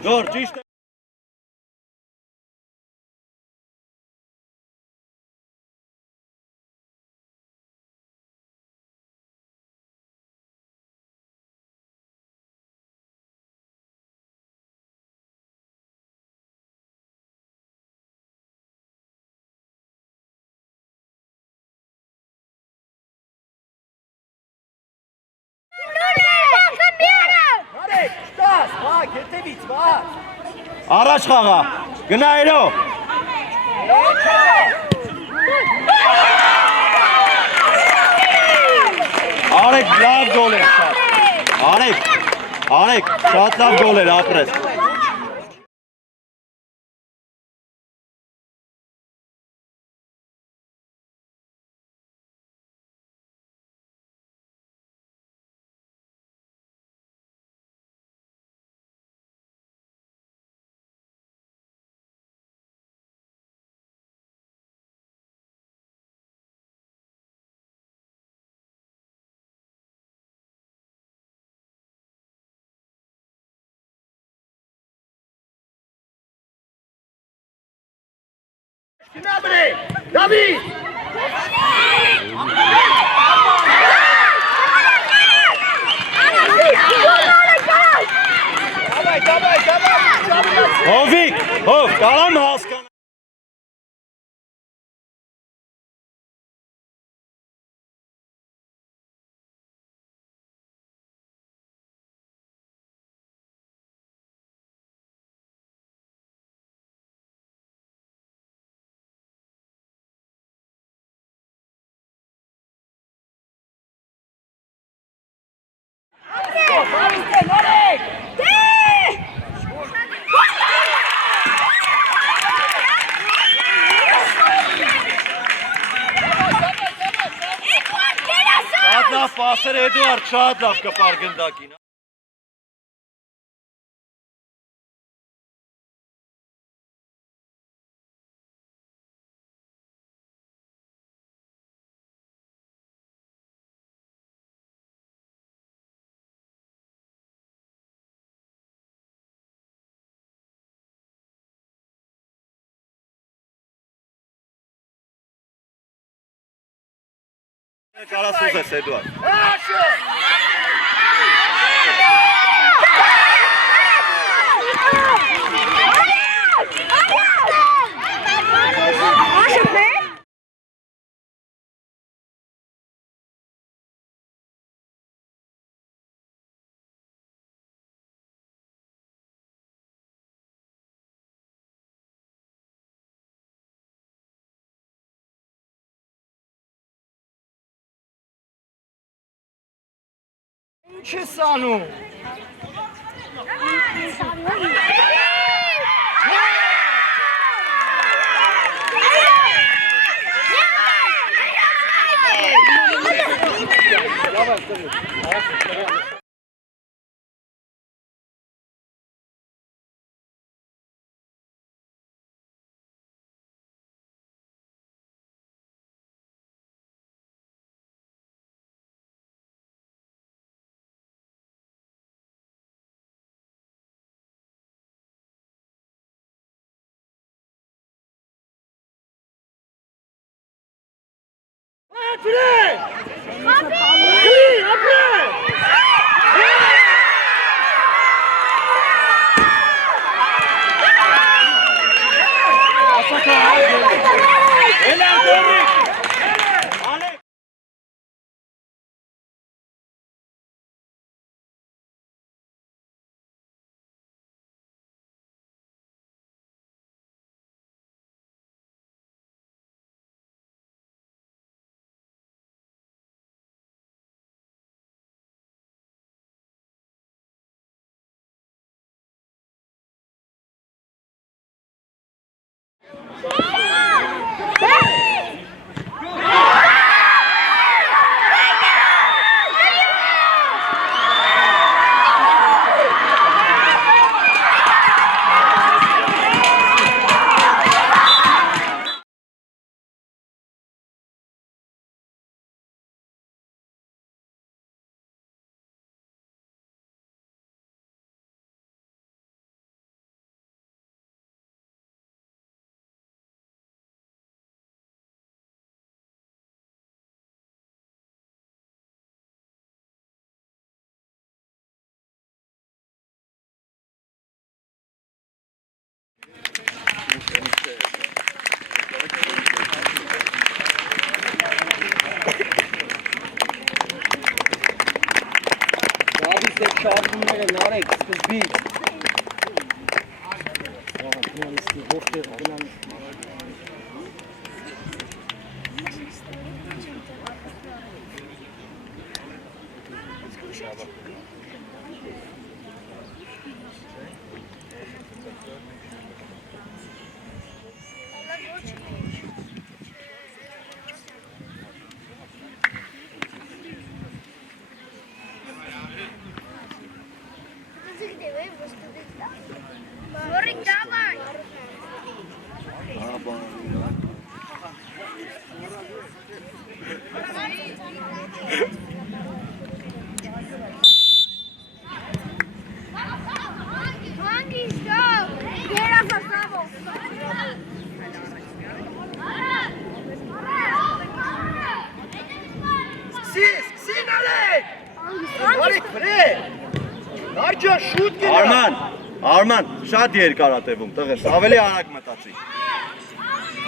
Դոր, ճիշտ է։ Առաջ խաղա, գնա երո։ Արեք լավ գոլ էր շատ, արեք, շատ լավ գոլ էր ապրես։ David! Հովիկ, հով, կարամ հասկան։ Շատ լավ պասեր Էդուարդ, շատ լավ կպար գնդակին։ Կարաս ուզես Էդուարդ։ Ինչ ես անում։ Yeah! շարժումները նարեք սկզբից։ Зорик, давай! Манги, что? Гера составил. Սկսի նարեք։ Նարեք վրե։ Նարջան շուտ գնա։ Արման, շատ երկար է տևում, տղես, ավելի արագ մտածի։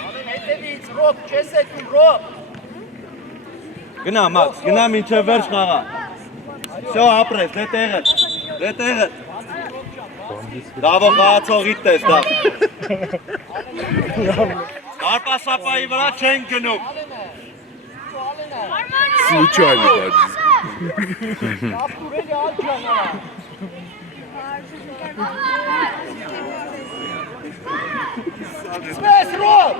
Ամեն հետևից ռոք, չես ետում ռոք։ Գնա, Մաքս, գնա մինչև վերջ խաղա։ Всё, ապրես, դե տեղը։ Դավո խաղացողիդ տես, դավ։ Կարպասապայի վրա չեն գնում։ Случайно даже. Ապուրելի ալջանա։ Սվես ռոք։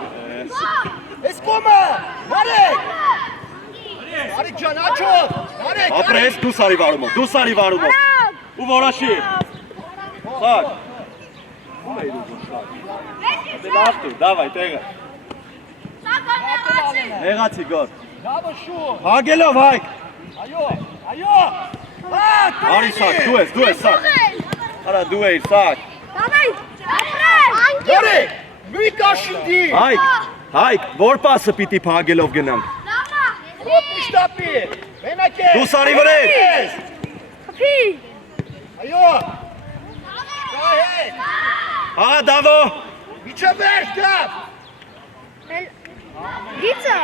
Ես կոմա, նարեք։ Նարեք ջան, աչով, նարեք։ Ապրես, դու սարի վարումով։ Ու որոշի։ Սակ։ Դե լավ դու, դավայ, տեղը։ Հեղացի գոր։ Դավը շուտ։ Հագելով հայք։ Այո։ Արի սակ, դու ես սակ։ Արա դու ես սակ։ Давай! Անգел! Նարեք, մի կաշինդի։ Հայք, որ պասը պիտի փագելով գնանք։ Ռոք միշտապի, մենակ ես։ Դու սարի վրա ես։ Խփի! Այո։ Կահե։ Հա, դավո։ Միջը վերջ դավ։ Գիծը!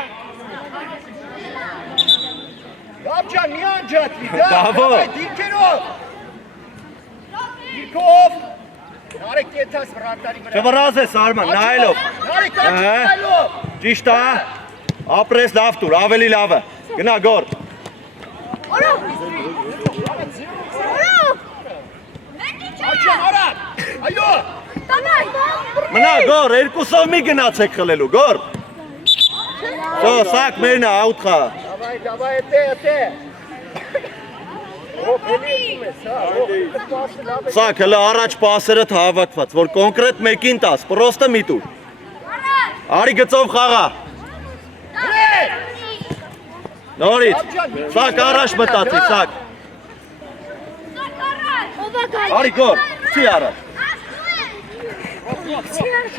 Դավ ջան, մի անջատվի, դավ։ Դավո։ Դիրքերով։ Դիրքով։ Նարեք կետաս վրարտարի վրա։ Չվրազես Արման, նայելով։ Նարեք աչքայլով։ Ճիշտ է։ Ապրես լավ տուր, ավելի լավը։ Գնա գոր։ Օրով! Աչան արակ։ Այո։ Давай! Մնա գոր, երկուսով մի գնացեք խլելու, գոր։ Շո, սակ մերն է, աուտ խա։ Давай, էտե։ Ռոք էլիում ես, հա, ռոք պասը լավ է։ Սակ, հլը առաջ պասերըդ հավակված, որ կոնկրետ մեկին տաս, պրոստը մի տուր։ Արի գծով խաղա։ Վրե։ Նորից, սակ առաջ մտացի, սակ։ Արի գոր, չի առաջ։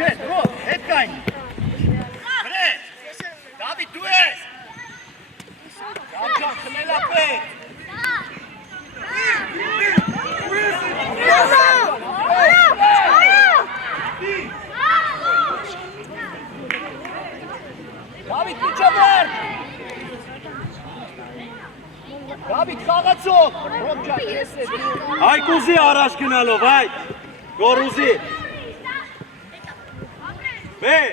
Շետ, ռոք, հետ կային։ Վրե։ Դավիթ, դու ես։ Դավ ջան, խմելա պետ։ Դավիթ, միջը վերջ։ Դավիթ, խաղացող։ Ռոք ջան, ես ես։ Հայք ուզի առաջ գնալով, հայք։ Գոր ուզի։ Վեր։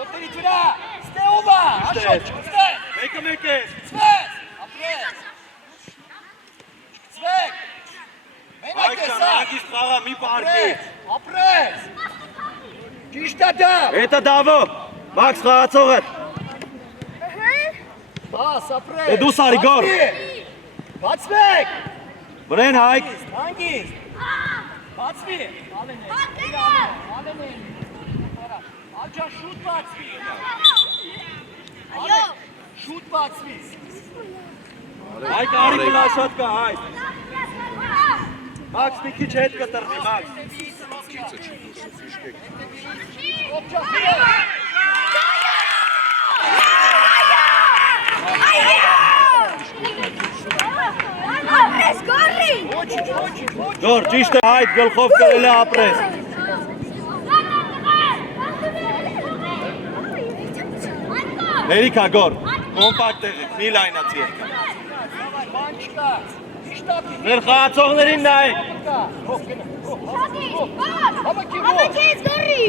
Ոտերից վրա, ստեովա, աշոչ, ստեղ։ Մեկը մեկ ես։ Ցվես, ապրես։ Ցվեք։ Մենակ Հայք ես, ջան, հա։ ագիս խաղա մի պարկի։ Ապրես։ Ճիշտ է դա։ Հետը դավո, Մաքս խաղացողը։ Բաս, ապրես։ Դե դու սարի գոր։ Բացվեք։ Վրեն հայք։ Հանգիստ։ Բացվի։ Ալեն։ Աջան շուտ բացվի։ Այո! Շուտ բացվի։ Հայք արի գլաշատ կա, հայք։ Մաքս մի քիչ հետ կտրվի, Մաքս։ Ապրես, գորի! Գոր, ճիշտ է հայք գլխով կրել է ապրես։ Հերիքա գոր, կոմպակտ եղեք, մի լայնացի եղեք։ Բան չկա։ Ճիշտ Մեր խաղացողներին նայ։ Աբակես գորի։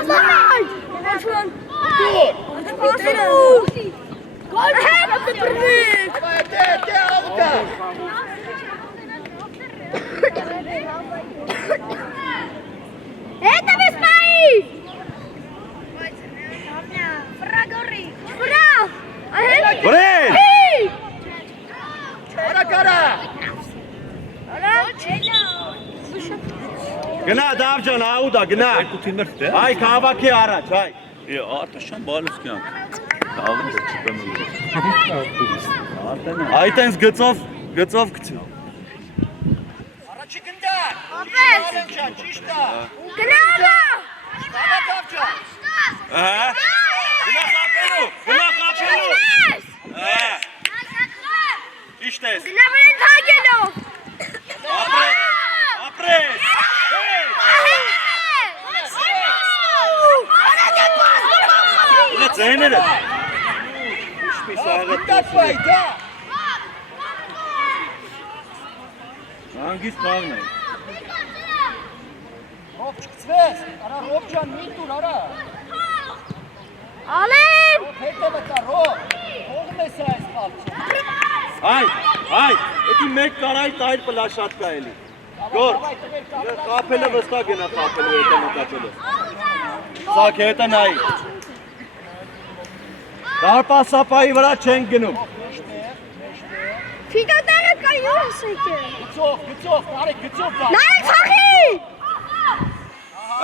Դավայ։ Գոլ հետ դրվեք։ Это беспай! Фрагори! Фра! Վրեն։ Գնա դավջան, աուդա, գնա։ Այ քաղաքի առաջ, այ։ Արտաշան բալուս կյանք։ Դավն է չպեմել։ Այ տենց գծով գցի։ Առաջի գնդար։ Ճիշտ է։ Գնալա! Ահա։ Գնա խապելու։ Ճիշտ ես։ Գնա վրան թագելով! Ապրես։ Նա ձեները։ Հանգիստ կաղն է։ Ռոբ չկցվես, արա Ռոբ ջան մի տուր, արա։ Ալեն! Հետը վտա Ռոբ, հողմ ես այս խալցը։ Այ, էդի մեկ կարայ տայր պլաշատկա էլի։ Գոր, կապելը վստա գնա կապելու հետը մտածելը։ Սակ հետը նայի։ Դարպասապայի վրա չենք գնում։ Ֆիդո տեղը կա յորս եկե։ Գծով, արեք գծով կա։ Նայ թախի!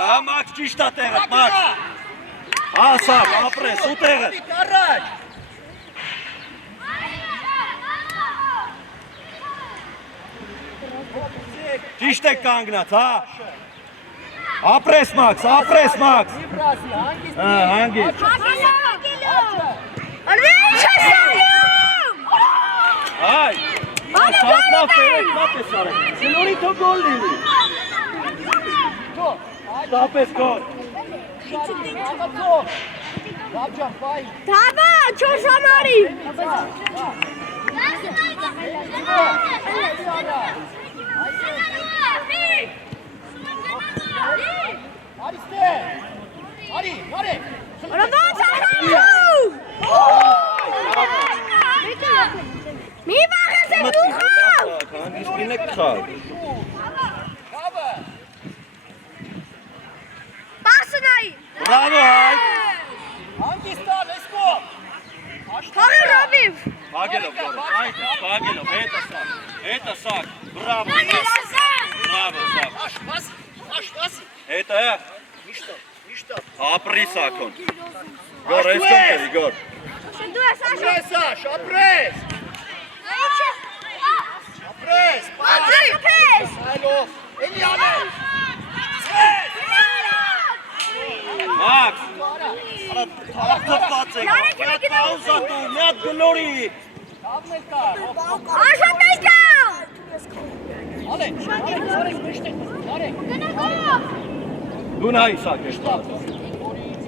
Ահա մաքս ճիշտ է տեղը, մաքս։ Ասակ, ապրես, ու տեղը։ Առաջ։ Ճիշտ եք կանգնած, հա։ Ապրես մաքս։ Իբրասի, հանգիստ։ Հանգիստ։ Արվեն չեսայում! Այ, ասատնավ տերեք, մատ ես արեք։ Սնորի թո գոլ լինի։ Տապես գոլ։ Ռաբ ջան, բայ։ Դավա, չորս համարի։ Արիստե։ Արի, մարե։ Ռոբոտ ախամու։ Մի վաղս եմ դուխավ։ Հանգիստին եք խաղ։ Կավը։ Պասնայի։ Բրավո, այ։ Հանգիստա, լեսկո։ Թողի Ռոբիվ։ Փագելով, հետը սակ, բրավո, սակ, Աշվասի։ հետը, Միշտը։ ապրի սակոն, գոր, ես կոնտերի, գոր, Դու ես աշա։ Ապրես, աշ, ապրես։ Ապրես, Ացրես։ այլով, էլի անես։ մաքս, թապտված եք, միատ պաուզա տու, միատ գլորի, Կավն էլ կա, Աշատեկա։ արեք, միշտը, արեք։ դու նայի սակ ես տած,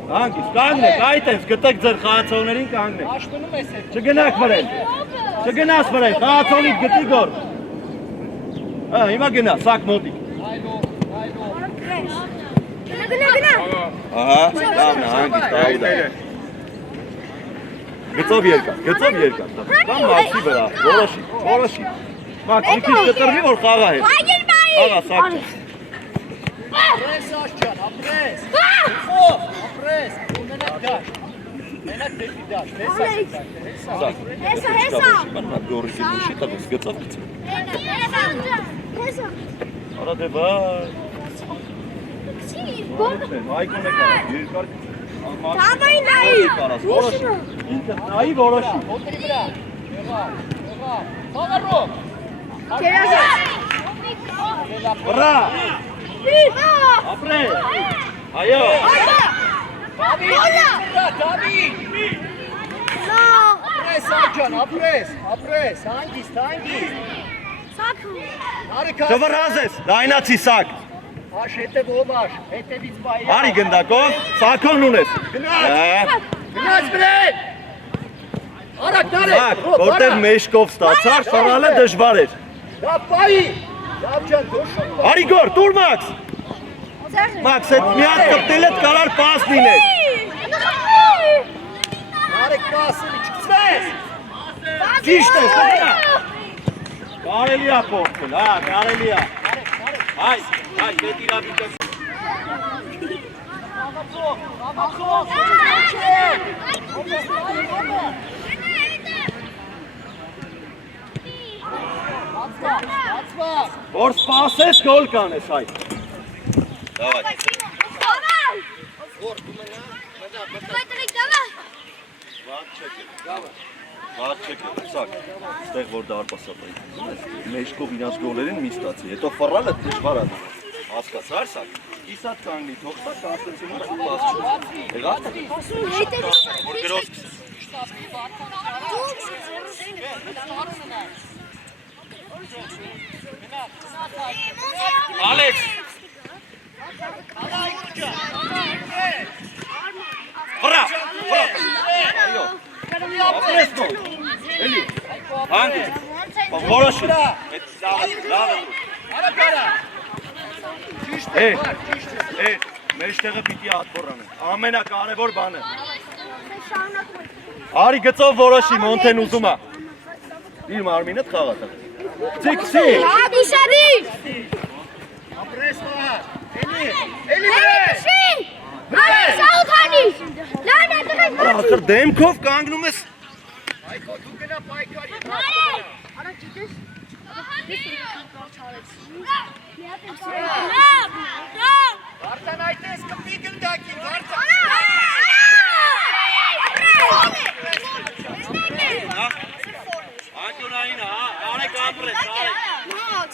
հանգիստ, կանգնեք, այդ ես, գտեք ձեր խաղացողներին կանգնեք, Աշտնում ես հետ։ չգնաք վրեն, չգնաս վրեն, խաղացողնիդ գտի գոր, հիմա գնա, սակ մոտիկ, Գնա։ ահա, լավն է, հանգիստ, այլ է, գծով երկար, կամ մաքսի վրա, որոշի, մաքս, մի քիչ կտրվի, որ խաղա հետ, Այգել բայի։ խաղա, սակ չես, Ապրես, աշ ջան, ապրես։ Ով, ապրես, ու մենակ դաշ։ Մենակ դեպի դաշ, հեսա։ Հեսա։ Մանա գորի շի տալիս գծով գծի։ Հեսա։ Արա դե վայ։ Չի, գոլ։ Այգոն է կարա, երկար գծի։ Դավայ նայի։ Որոշի։ Ինքը նայի որոշի։ Ոտերի վրա։ Եղա։ Խաղարով։ Կերազա։ Վրա, ապրես, այո։ Դավի։ Ապրես, աշ ջան, ապրես, հանգիստ։ Արի կա։ Չվրազ ես, դայնացի սակ։ Աշ, հետևով աշ, հետևից բայ։ Արի գնդակով, սակոն ունես։ Գնաց վրեն։ Արա դարե։ Սակ, որտեղ մեջքով ստացար, ֆռալը դժվար էր։ Դա պայի։ Լավ ջան, դոշում։ Արի գոր, դուր Մաքս։ Մաքս, այդ մի հատ կպտել էդ կարար պաս լիներ։ Արեք պասը, չկցվես։ Ճիշտ է, սա։ Կարելի է փոխել, հա, կարելի է։ Հայ, դեդ իրավիճակ։ Որ սպասես գոլ կանես հայ։ Давай. Վաղ չեք, սակ, ստեղ որ դարպասապային, մեջքով իրանց գոլերին մի ստացի, հետո ֆռալը դժվար է հասկացար սակ, իսատ կանգնի, թողտա կասեցին որ պաս չու, եղավ, որ գրոս Ալեքս, վրա, ապրես գոլ, էլի, հանգի, որոշի, էդ լավը, մեջտեղը պիտի ատվորանը, ամենակարևոր բանը, արի գծով որոշի, Մոնթեն ուզում է, իր մարմինը խաղատը, ձիքսի, Ապրես վար, էլի վրես, ախր դեմքով կանգնում ես, այկո դու գնա պայքարի, վարդան այդես կպի գնդակի, վարդան, անկյունային, արեք ապրես, արեք,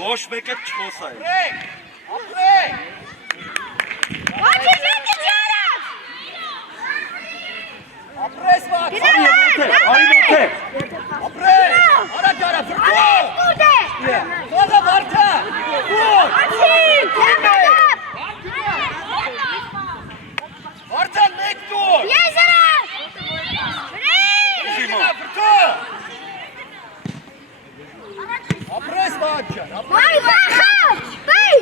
ոչ մեկը չխոսա է, ապրեք, ապրես վար, արի մոթե, ապրես, արա դարա, վրդով, խողը վարդա, վարդան մեկ դուր, վրդով, ապրես վար ջան,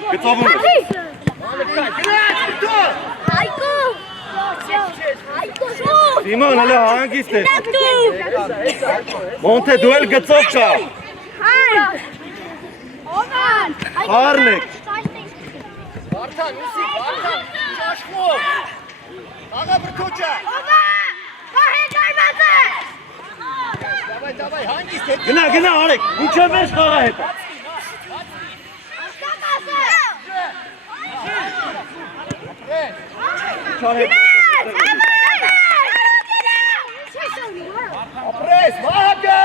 գծովում ես, Սիմոն, հլը հանգիստ ես, Մոնթե դու էլ գծով չա, խարն եք, վարդան, ուսիկ, վարդան, ճաշկով, աղա վրդոջա, դավայ, հանգիստ հետ, գնա արեք, ինչև ես խաղա հետը, ապրես, վահագը,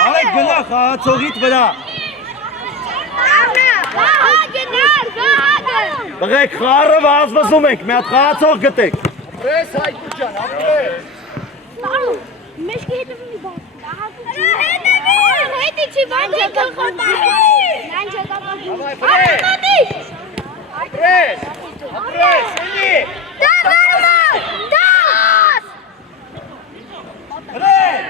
արեք գնա խաղացողիտ վրա, բղեք խարը վազվզում ենք, մի հատ խաղացող գտեք, ապրես հայկու ճան, ապրես, ապրես, էլի, ապրես,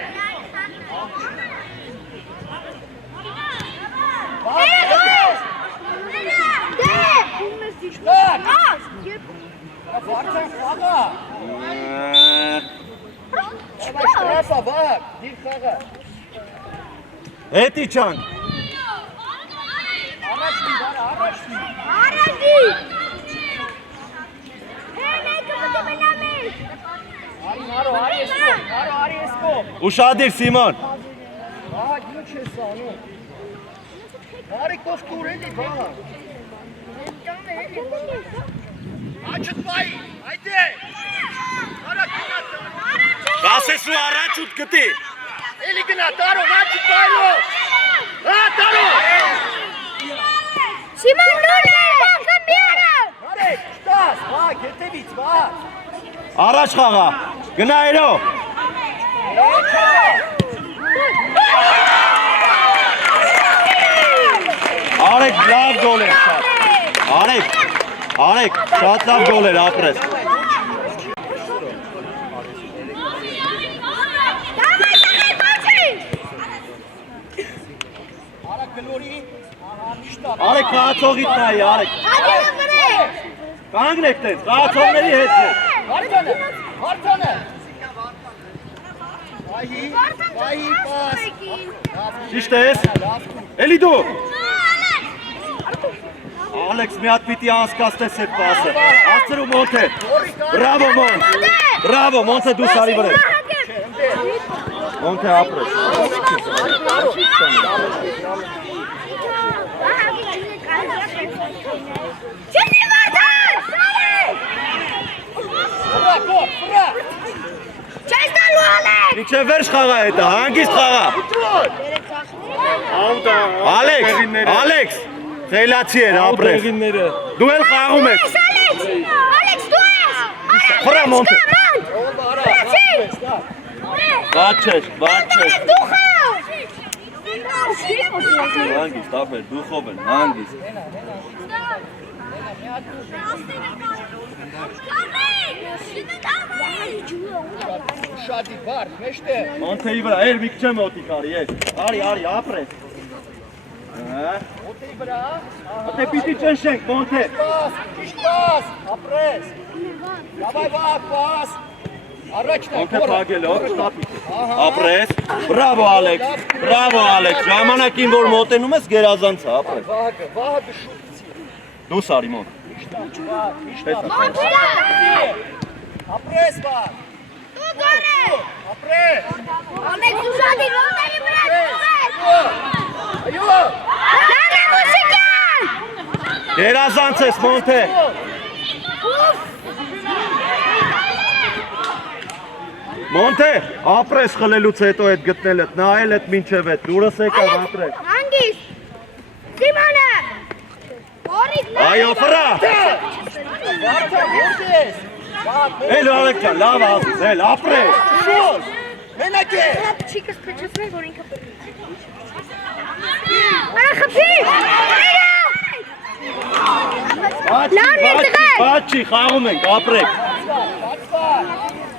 վարդան խաղա, շրապա վաղ, դիր խաղա, հետի չանք, առաջնի, բարը, առաջնի, արի եսկո, ուշադիր Սիմոն, վաղ, ինչ ես անում, արի կովտուր էլի վաղ, աչըտ բայի, այդե, արա գնա, գասես ու առաջ ուտ գտի, էլի գնա, տարով, աչըտ բայլով, Սիման նույն է, բանքը միարը։ Արեք, շտաս, վակ, հետևից, վակ։ Առաջ խաղա։ Գնա երո։ Արեք լավ գոլ էր շատ։ Արեք, շատ լավ գոլ էր ապրես։ Արա գլորի, շտապ։ Արեք խաղացողից նայի, արեք։ Հագելը վրե։ Կանգնեք տենց, խաղացողների հետ է։ Վարտանը։ Վայի, պաս։ Ճիշտ ես։ Էլի դու։ Ալեքս մի հատ պիտի անցկացնես այդ պասը։ Հասցրու Մոնթե։ Բրավո Մոնտ։ Բրավո Մոնթե դու սարի վրա։ Մոնթե ապրես։ Չենի վարդան։ Վրա։ Չես դալու ալեք։ Միչև վերջ խաղա հետը, հանգիստ խաղա։ Ալեքս, խելացի էր ապրես։ Դու էլ խաղում ես։ Ալեքս դու ես։ Խրա Մոնթե։ Բաց չես։ Դու խաղ։ Հանգիստ ապեր, դուխով են, հանգիստ։ Շատի վարդ, մեջտե։ Մոնթեի վրա, մի քիչ մոտիկ արի, արի, ապրես։ Մոտի վրա։ Ատե պիտի ճնշենք, Մոնթե։ Պաս, ապրես։ Դավայ վակ, պաս։ Առաջն է, Մոնթե փագել է, շտապի։ Ապրես։ Բրավո Ալեքս, ժամանակին որ մոտենում ես գերազանց է, ապրես։ Վահը շուտցի։ Դու սարի Մոնտ։ Ապրես վակ։ Դու գոլ է։ Ապրես։ Ալեքս դու շատի ողների վրա դու ես։ Այո։ Լանե մուսիկան։ Գերազանց ես, Մոնթե։ Մոնթե, ապրես խլելուց հետո այդ գտնել էդ, նայել էդ մինչև էդ, դուրս եկավ ապրես։ Հանգիստ։ Սիմոնը։ Այո, ֆրա։ Վարդան, ոնց ես։ Էլ Ալեք ջան, լավ ասես, էլ ապրես։ Շոս։ Մենակ է։ Չիկս փչացնի, որ ինքը բռնի։ Արա խփի։ Բաչի, խաղում ենք, ապրեք։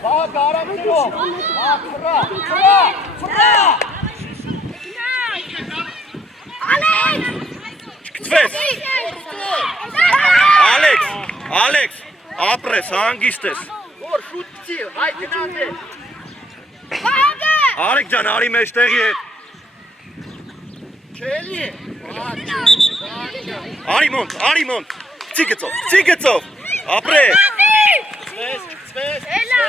Վակ արամքով։ Ֆրա։ Ալեքս։ Չկծվես։ Ալեքս, ապրես, հանգիստ ես։ Որ շուտցի, հայ գնանդ է։ Վագը։ Արեք ջան, արի մեջտեղի հետ։ Չելի։ Արի Մոնտ։ Չի գծով, ապրես։ Ցվես։ Էլա։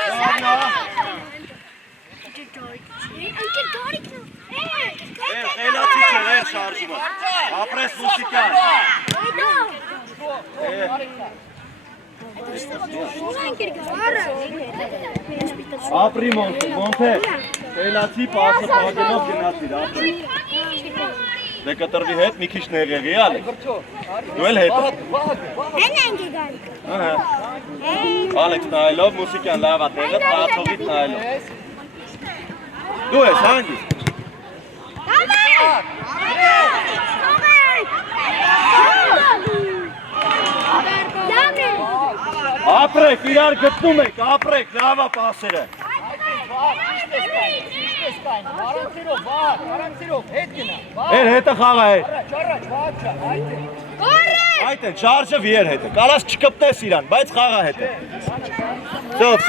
Խելացի չեր, էլ շարժումը։ Ապրես մուսիկան։ Ապրի Մոնթե, խելացի պասը պագելով գնացիր, ապրի։ Դե կտրվի հետ մի քիչ նեղեղի, Ալեք։ Դու էլ հետը։ Հեն ենք գալի։ Ալեքս նայելով, մուսիկան լավա տեղը, պացողիտ նայելով։ Դու ես, հանգիստ։ Ապրեք, իրար գտնում եք, ապրեք, լավա պասերը։ Արանցիրով, հետ գնա։ Էր հետը խաղա էր։ Առաջ, վակ չա, այդ է։ Այդ են, շարժը վիեր հետը, կարաս չկպտես իրան, բայց խաղա հետը։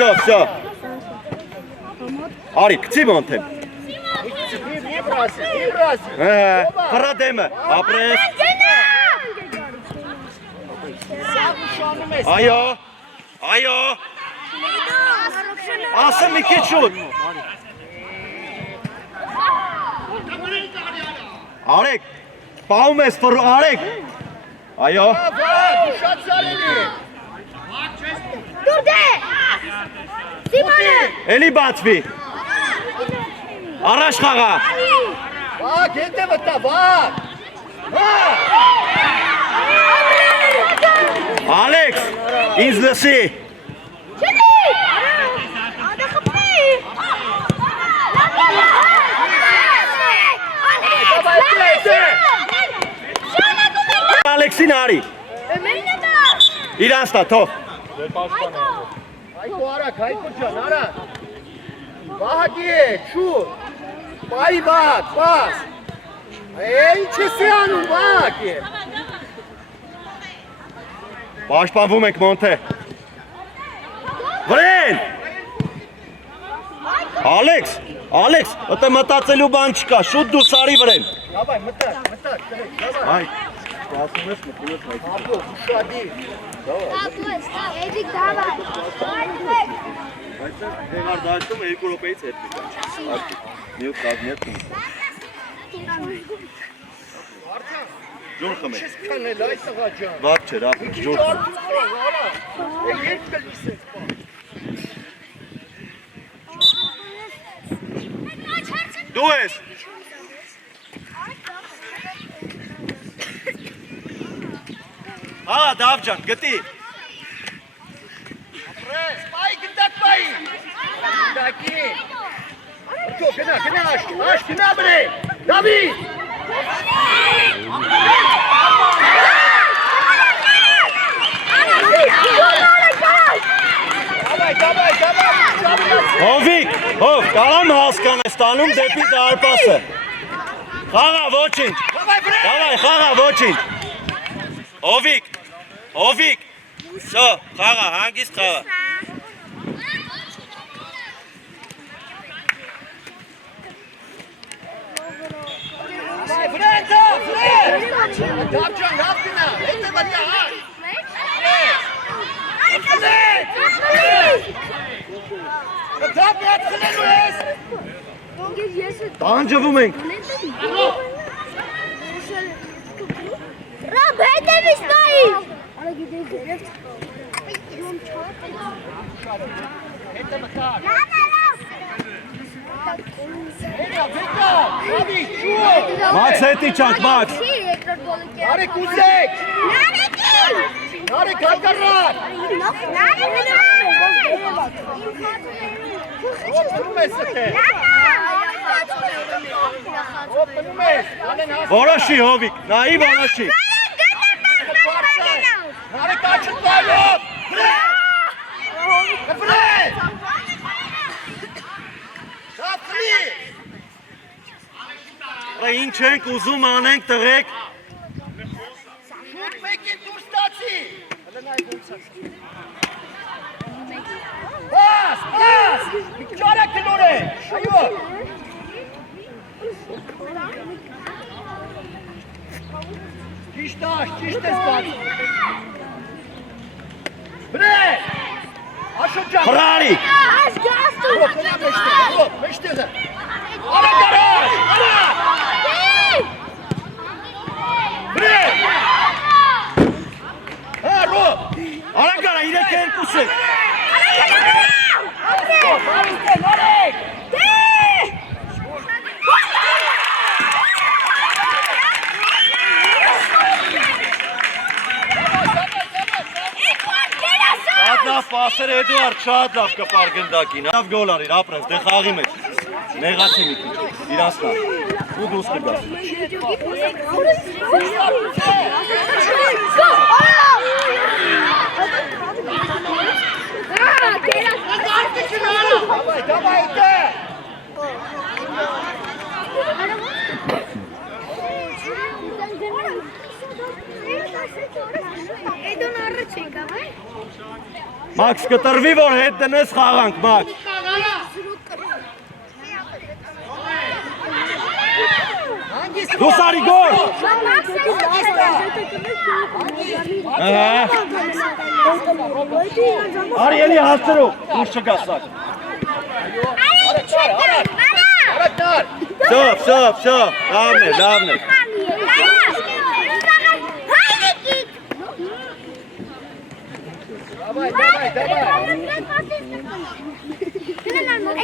Վсё։ Արի, կցի Մոնթեն։ Խրա դեմը, ապրես։ Այո։ Ասը մի քիչ շուտ։ Արեք, պահում ես ֆռ, արեք։ Այո։ Շատ սարելի։ Դու դե։ Սիմոնը։ Էլի բացվի։ Առաջ խաղա։ Վակ, հետ է վտա, վակ։ Ալեքս, ինձ լսի։ Չնի։ Ադա խփի։ Ալեքսին արի։ Իրանց տա, թող։ Հայկո արակ, Հայկո ջան, արա։ Վահագի է, շուտ։ Պայի վակ, պաս։ Ինչ ես է անում, վակ է։ Պաշտպանվում ենք Մոնթե։ Վրեն։ Ալեքս, ըտե մտածելու բան չկա, շուտ դու սարի վրեն։ Դավայ, մտակ, կրեք, դավայ։ Այ, սպասում ես մտնում ես հայտ։ Աբո, ուշադի։ Էդիկ դավայ։ Բայց դեղար դաշտում 2 րոպեից հետ կա։ Արդի, միոտ կազմիետ կում։ Ջուր խմեք։ Չես կանել, այ տղա ջան։ Վատ չէր, ապի, ջուր խմեք։ Արա, երբ կլիս ես պա։ Դու ես։ Դավ ջան, գտի։ Ապրես, պայի, գնդակ պայի։ Գնդակի։ Ո, գնա, աշ, գնա բրե, դավի։ Դավայ, Հովիկ, հով, կարամ հասկանես տանում դեպի դարպասը։ Խաղա, ոչինչ։ Դավայ, խաղա, ոչինչ։ Հովիկ, շո, խաղա, հանգիստ խաղա։ Վրեն, դավ ջան, լավ գնա, հետ է բատա, Դավ միատ խնելու ես։ Տանջվում ենք։ Ռաբ, հետևից նայի։ Հետ է մտար։ Վետա, դավի, շուր։ Մաքս հետի չանք, Մաքս։ Նարեկ ուզեք։ Նարեկ հակարակ։ Ոպնում ես ըթե։ Ոպնում ես, անեն հաս։ Որոշի, Հովիկ, նայի որոշի։ Նարեկ աչըտ բայլով։ Վրեն։ Շապխլի։ Ինչ ենք ուզում անենք տղեք։ Շուտ մեկին դուր ստացի։ Պաս, ճարա կնոր է, այո։ Ճիշտ ես բաց։ Վրե, աշոտ ճան։ Հրարի։ Մեջտեղը։ Արա գարաշ, արա։ Վրե։ Հա, ռո։ Արա գարա, իրեք երկուս է։ Շատ լավ պասեր Էդուարդ, շատ լավ կպար գնդակին, լավ գոլ արիր, ապրես, դե խաղի մեջ, նեղացի մի քիչ, իրանց նա, ու դուս կգաս։ Դավայ, դե։ Էդոն առաջ ենք, ավայ։ Մաքս կտրվի, որ հետ դնես խաղանք, Մաքս։ Դուս արի գոլ։ Արի էլի հաստրու, ուշ չգաս սակ։ Շո, լավն է։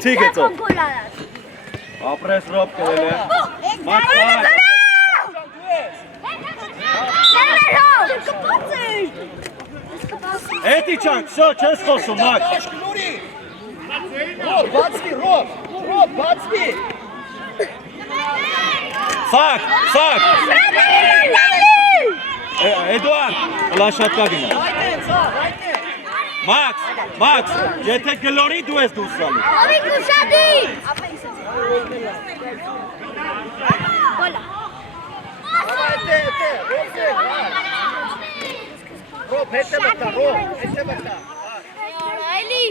Ցիկ է ծով։ Ապրես ռոպ կրել է։ Էդի չանք, շո, չես խոսում, Մակ։ Ռոբ, բացվի, Ռոբ, բացվի։ Սակ։ Էդուարդ, լաշատկա գնա։ Մաքս, եթե գլորի դու ես դուրս գալու։ Ավիկ ուշադի։ Ռոբ, հետը մտա, Ռոբ։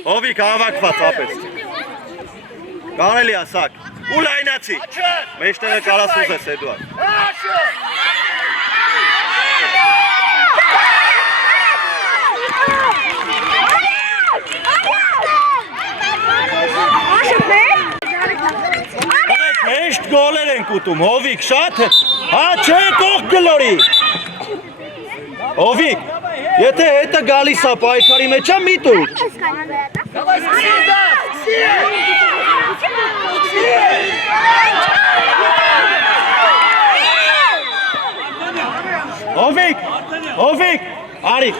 Հովիկ հավաքված ապեց։ Կարելի է սակ։ Ու լայնացի։ Մեջտեղը կարաս ուզես Էդուարդ։ Հեշտ գոլեր ենք ուտում, Հովիկ, շատ է։ Հա չէ, կող գլորի։ Հովիկ, եթե հետը գալիս է պայքարի մեջ է մի տուր։ Давай, Հովիկ, արի։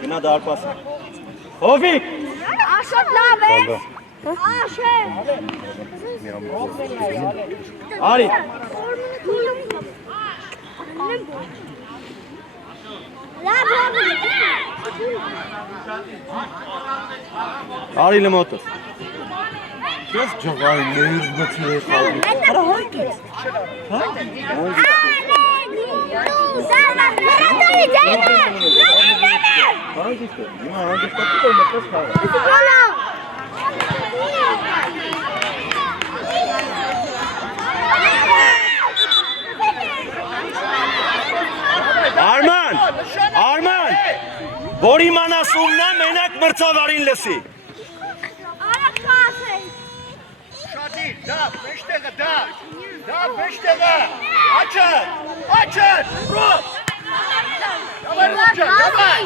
Գնա դարպաս։ Հովիկ։ Աշոտ լավ է։ Աշե։ Արի։ Լավ։ Արի լմոտս։ Ես ջղայներ մտցնի խաղի։ Արա հոյքես։ Արման, որ իմանասումն է մենակ մրցավարին լսի։ Շատի, դապ, մեջտեղը, դապ, մեջտեղը, աչր, Ռոբ, դավայ, Ռոբջան, դավայ,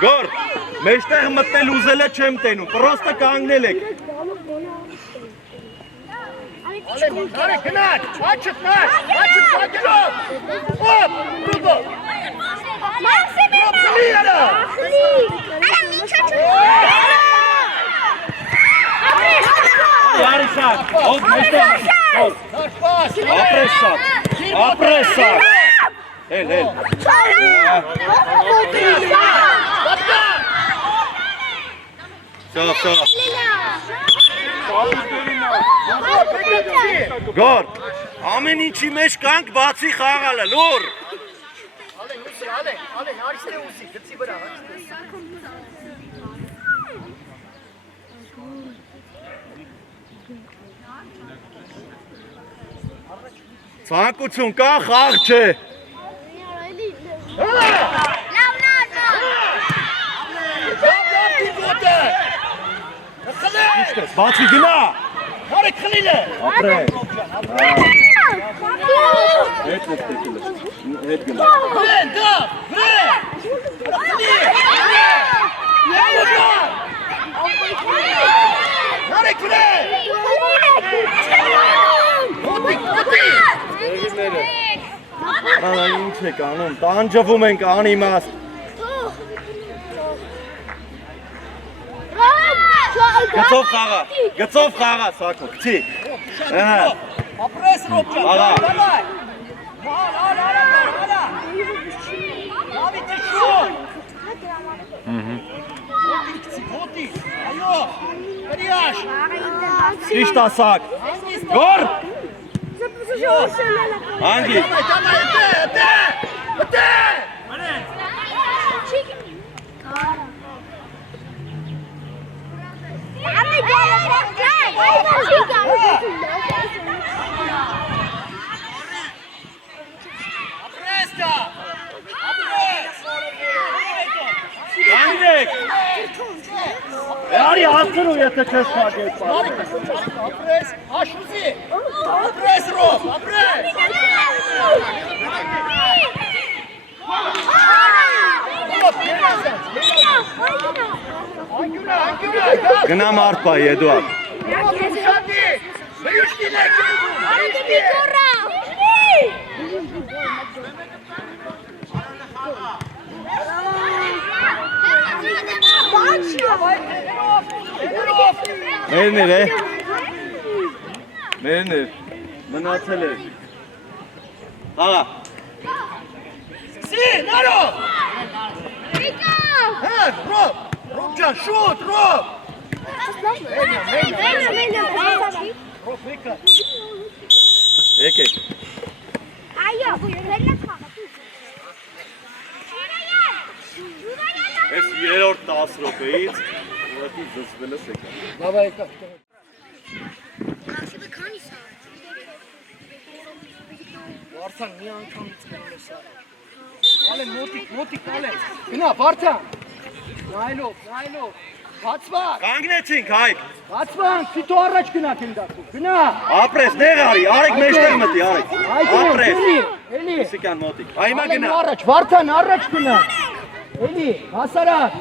Գոր, մեջտեղ մտնել ուզելը չեմ տենում, պրոստը կանգնել եք։ Արեք, գնաք, աչըտ կագելով, Ռոբ, Ռոբո, Ռոբ, խլի արա, Yarı saat. Ol, meşte. Ol. Apres saat. Hel. Stop. Գոր, ամեն ինչի մեջ կանք բացի խաղալը, լուր։ Ալեն, արիստե ուսի, գծի վրա, Ցանկություն կա, խաղ չէ։ Բացի գնա։ Արեք խլիլ է։ Ապրես։ Հետ գնա։ Վրեն, դապ, վրեն։ Արեք վրեն։ Արա ինչ եք անում, տանջվում ենք անիմաստ։ Գծով խաղա, Սակո, գցի։ Ապրես Ռոբջան, դավայ։ Արա։ Դավի տշոն։ Ոտի, այո, հրիաշ։ Ճիշտ ասակ։ Գոր։ Անգի։ Դե։ Անգեք։ Արի հասնու եթե չես խաղել։ Ապրես, աշուզի։ Ապրես Ռոբ, ապրես։ Գնա մարդ պայի, Էդուարդ։ Ուշադի, բրիշտին եք, Մերներ է։ Մերներ, մնացել է։ Աղա։ Սի, նարո։ Հա, Ռոբ ջան, շուտ, Ռոբ։ Եկեք։ Այո, վերնա խաղը։ Ես 3-րդ 10 րոպեից ուղղակի զսվելս եկա։ Լավ եկա։ Վարդան մի անգամից գնում ես։ Ալեն մոտիկ ալեն։ Գնա Վարդան։ Նայլով։ Բացվակ։ Կանգնեցինք, Հայկ։ Բացվակ, ֆիտո առաջ գնա թենդակու։ Գնա։ Ապրես, նեղ արի, Արեք մեջտեղ մտի, Արեք։ Ապրես։ Էլի։ Սիկան մոտիկ։ Այմա գնա։ Առաջ, Վարդան առաջ գնա։ Էլի, հասարակ։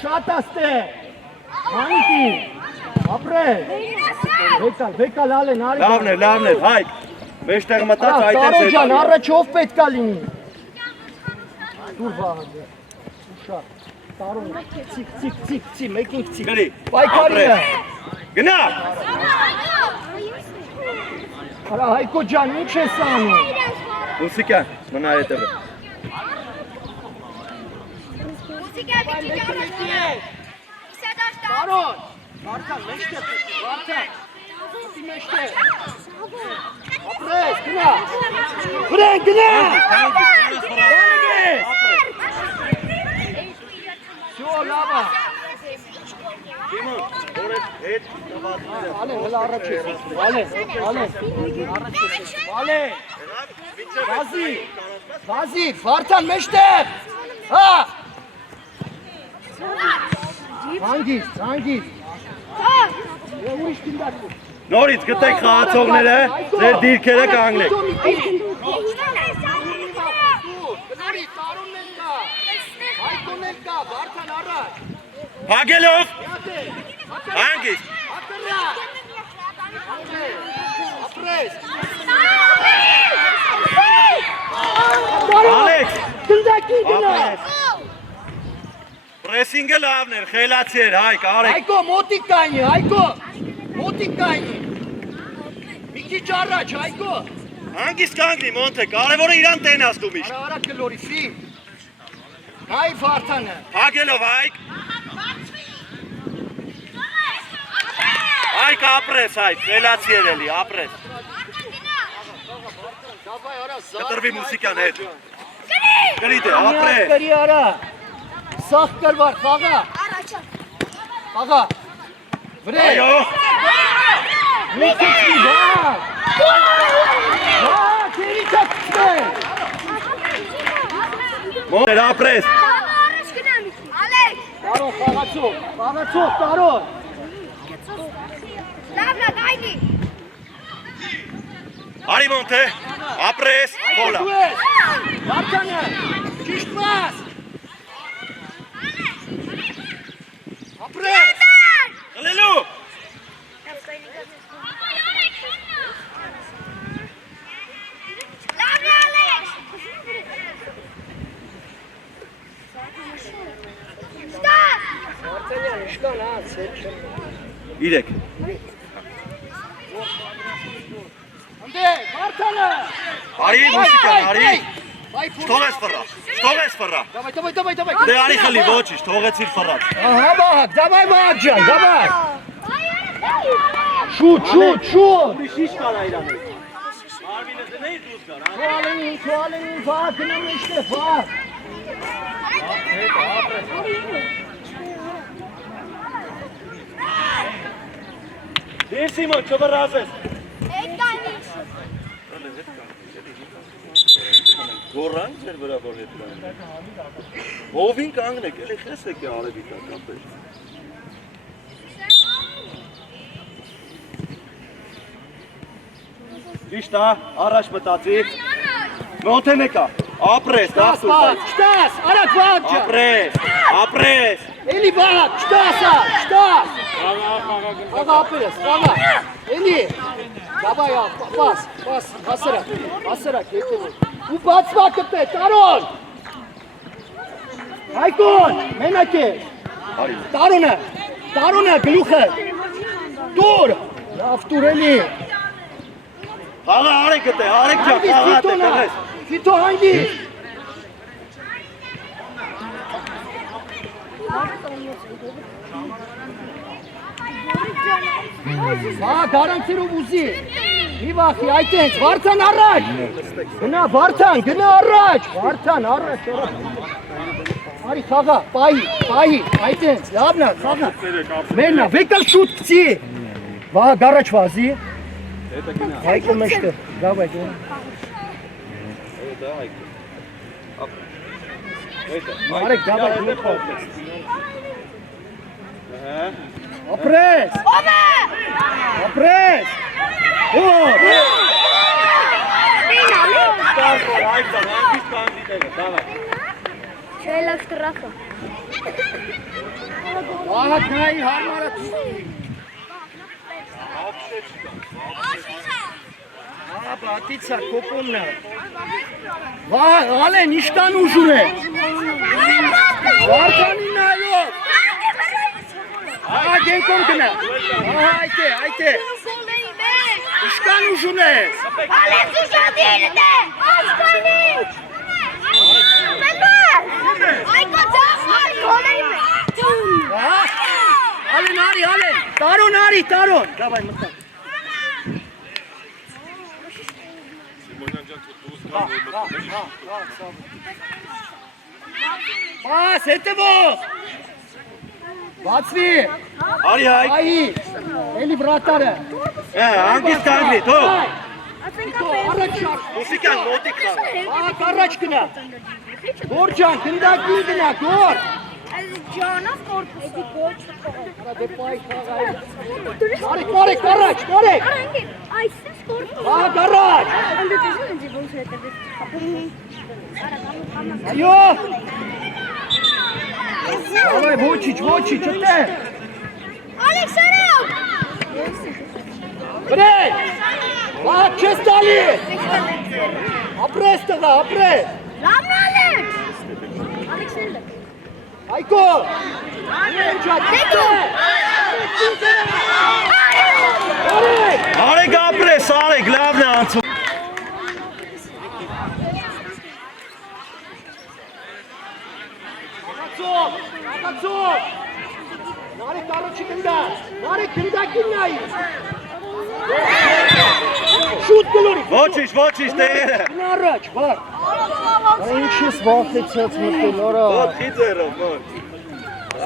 Շատ աստե։ Հանիտի։ Ապրես։ Վեկալ ալեն, արի։ Լավն էր, Հայկ։ Մեջտեղ մտած այդ Տարո ջան, առաջ ով պետք է լինի։ Դուր վահանդ։ Ուշա։ Տարոն, ցիկ, մեկինք ցիկ։ Գրի։ Պայքարի է։ Գնա։ Արա Հայկո ջան, ինչ ես անում։ Ուսիկյան, մնա հետևը։ Տարոն, Վարդան, մեջտեղ, Վարդան։ Մեջտեղ։ Ապրես, գնա։ Գնա։ Շո լավա։ Ալեն, հələ առաջ ես։ Ալեն։ Վազի, Վարդան մեջտեղ։ Հա։ Հանգիստ։ Ուրիշ դինդակու։ Նորից գտեք խաղացողները, ձեր դիրքերը կանգնեք։ Հագելով, հանգիստ։ Ալեքս, ապրես։ Պրեսինգը լավն էր, խելացի էր, Հայկ, արեք։ Հայկո, մոտիկ կայնի։ Մի քիչ առաջ, Հայկո։ Հանգիստ կանգնի, Մոնթե, կարևորը իրան տենաս դու միշտ։ Արա կլորի, ֆրի։ Հայ Վարդանը։ Հագելով, Հայկ։ Հայկ, ապրես, Հայկ, խելացի էր էլի, ապրես։ Կտրվի մուսիկյան հետ։ Գրի դե, ապրես։ Կրի արա։ Սաղ կրվար, խաղա։ Վրե։ Այո։ Մի քիչ վա, քերի չակցներ։ Մոներ, ապրես։ Տարոն, խաղացող, Տարոն։ Լավնա, դայնի։ Արի Մոնթե, ապրես, խոլա։ Վարդանը, ճիշտ մաս։ Ապրես։ Հլելու։ Լավնա, Ալեքս։ Ստաս։ Վարդանյան, իշկան, ցել չեմ։ Իրեք։ Անդե, Վարդանը։ Արի մուսիկան, արի։ Թողես ֆռա։ Давай. Դե արի խլի, ոչինչ, թողեցիր ֆռած։ Ահա, Վահակ ջան, давай։ Շուտ։ Ուրիշ կարա իրան։ Արմինը դնեի դուս կար, հա։ Թուալենին, Վահակ գնամ էստեղ, Վահակ։ Դեր Սիմոն, չվռազես։ Գորան ձեր վրա որ հետ կան։ Հովին կանգնեք, էլի խեսեք է արևի տակ ապեր։ Ճիշտ է, առաջ մտածի։ Մոնթեն եկա։ Ապրես, Բաց, չտաս, արագ վաղ ջան։ ապրես։ Էլի վաղ, չտաս։ Աղա ապրես, աղա։ Էլի։ Դավայ, պաս, հասարակ, եկել։ Ու բացվա կտե, Տարոն։ Հայկոն, մենակ է։ Տարոնը, գլուխը։ Տուր։ Լավ տուր էլի։ Աղա արեք գտե, արեք ջան, աղա տես։ Ֆիտո հանգի։ Գարանցերով ուզի։ Մի վախի, այտենց, Վարդան առաջ։ Գնա Վարդան, առաջ։ Արի խաղա, պահի, այտենց, լավնա, խաղա։ Մեննա, վեկալ շուտ կցի։ Վահա գարաչ վազի։ Հայկո մեջտեղ, դավայ դու։ Արեք, դավայ դու խաղես։ Ապրես։ Ապրես։ Շայլա շտրախը։ Ահագնայի հարմարը։ Բատիցա, կոպոննա։ Ալեն, իշտան ուժուր է։ Վարդանի նայով։ Գենքոն գնա։ Այտե։ Իշտան ուժուն է։ Ալեն զուշադիրդ է, ասկանիչ։ Այկո ծախ, գոլերի մե։ Ալեն, Տարոն։ Դավայ մտա։ Պաս, հետևով։ Բացվի։ Արի հայ։ Այի, էլի վրատարը։ Հանգիստ կանգնի, թող։ Առաջ շարժ։ Մուսիկան մոտիկ խաղ։ Առաջ գնա։ Գոր ջան, գնդակին գնա, գոր։ Ջանով կորպուսի գոչ։ Դե պայ խաղայի։ Մարեք, առաջ։ Այսպես կորպուս։ Առաջ։ Անդետեսում ինձի ոնց հետևեց։ Այո։ Давай, ոչիչ, ուտե։ Ալեքսարով։ Բրեյ։ Վաղ չես տալի։ Ապրես տղա, ապրես։ Լավն Ալեքս։ Ալեքսանդր։ Հայկո։ Արեք ապրես, արեք, լավն է անցում։ Ակացով։ Նարեկ առաջի գնդակ, նարեկ գնդակին նայի։ Շուտ գլորի։ Ոչինչ, տեղերը։ Գնա առաջ, վար։ Ինչ ես վախեցած մտել, արա։ Ոչ հիձերով, ոչ։